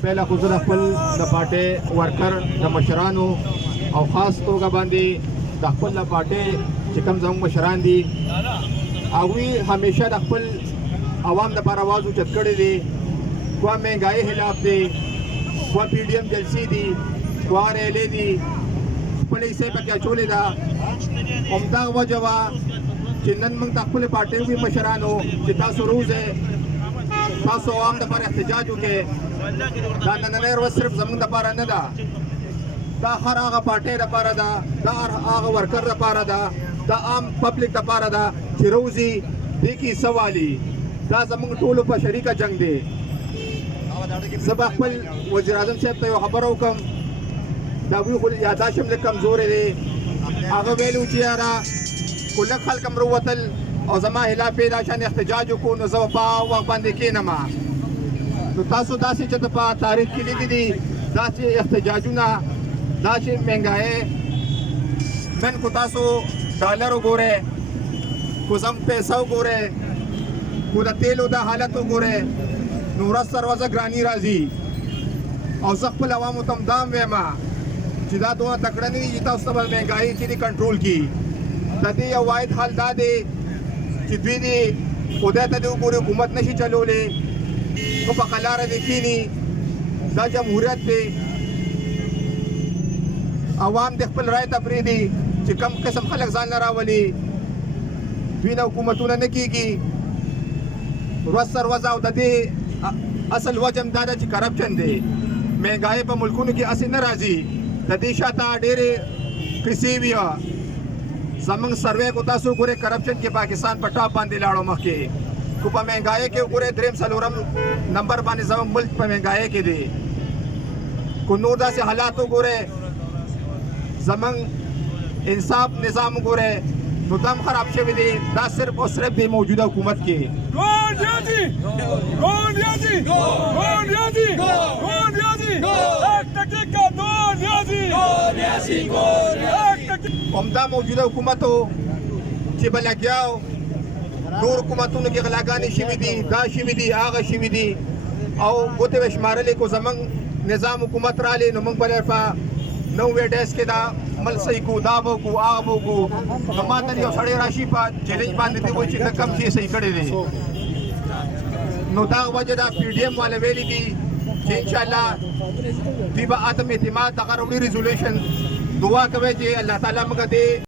پہلا خود د خپل د پارټي ورکر د مشرانو او خاص توګه باندې د خپل د پارټي چې کوم زموږ مشران دي هغوی همیشه د خپل عوام لپاره आवाज اوچت کړی دی خوا مهنګایي خلاف دی خوا پی ډي ایم جلسې دي خوا ریلې دي خپله حصه یې پکې اچولې ده همدغه وجه وه چې نن موږ د خپلې پارټۍ وي مشرانو چې تاسو روزئ تاسو عوام لپاره احتجاج وکړئ دا نننۍ ورځ صرف زموږ لپاره نه ده دا هر هغه پارټۍ لپاره ده دا هر هغه ورکر لپاره ده دا عام پبلک لپاره ده چې روزي دې کې حصه والي دا زموږ ټولو په شریکه جنګ دی زه به خپل وزیر اعظم صاحب ته یو خبره وکړم د هغوی خو یاداشت هم لږ کمزوری دی هغه ویلي چې یاره خو لږ خلک هم راووتل او زما خلاف یې دا شان احتجاج وکړو نو زه به په وخت باندې کښېنم نو تاسو داسې چې په تاریخ کې لیدي دي داسې احتجاجونه داسې مهنګایي نن کو تاسو ډالر وګورئ کو زم پیسه وګورئ کو د تیلو د حالت وګورئ نو ورځ تر ورځه ګراني راځي او زه خپل عوامو ته هم دا هم وایم چې دا دونه تکړه نه دي چې تاسو ته به مهنګایي چې دي کنټرول کړي د دې یو واحد حل دا دی چې دوی دې خدای ته دې وګوري حکومت نشي چلولی خو په قلاره دې کښېني دا جمهوریت دی عوام دې خپل رای ته پرېږدي چې کم قسم خلک ځان نه راولي دوی نه حکومتونه نه کېږي ورځ تر ورځه او د دې اصل وجه هم دا ده چې کرپشن دی مهنګایي په ملکونو کې هسې نه راځي د دې شاته ډېرې قصې وي زموږ سروې کو تاسو ګورئ کرپشن کې پاکستان په ټاپ باندې لاړو مخکې کو په مهنګایي کې وګورئ درېیم څلورم نمبر باندې زموږ ملک په مهنګایي کې دی کو نور داسې حالات وګورئ زموږ انصاف نظام وګورئ نو دم خراب شوی دی دا صرف او صرف دی موجوده حکومت کې همدا موجوده حکومتو چې به لګیاو نور حکومتونو کې غلاګانې شوي دي دا شوي دي هغه شوي دي او ګوتې به شمارلې کو زموږ نظام حکومت رالی نو موږ به په 90 ډیز کې دا عمل صحیح کو دا به وکړو هغه به وکړو نو ما ته یو سړی راشي په چیلنج باندې دی وایي چې نه کم شي صحیح کړی دی نو دغه وجه دا پی ډي ایم والا ویلي دي چې انشاءالله دوی به عدم اعتماد دغه راوړي ریزولوشن دعا کوئ چې الله تعالی موږ دې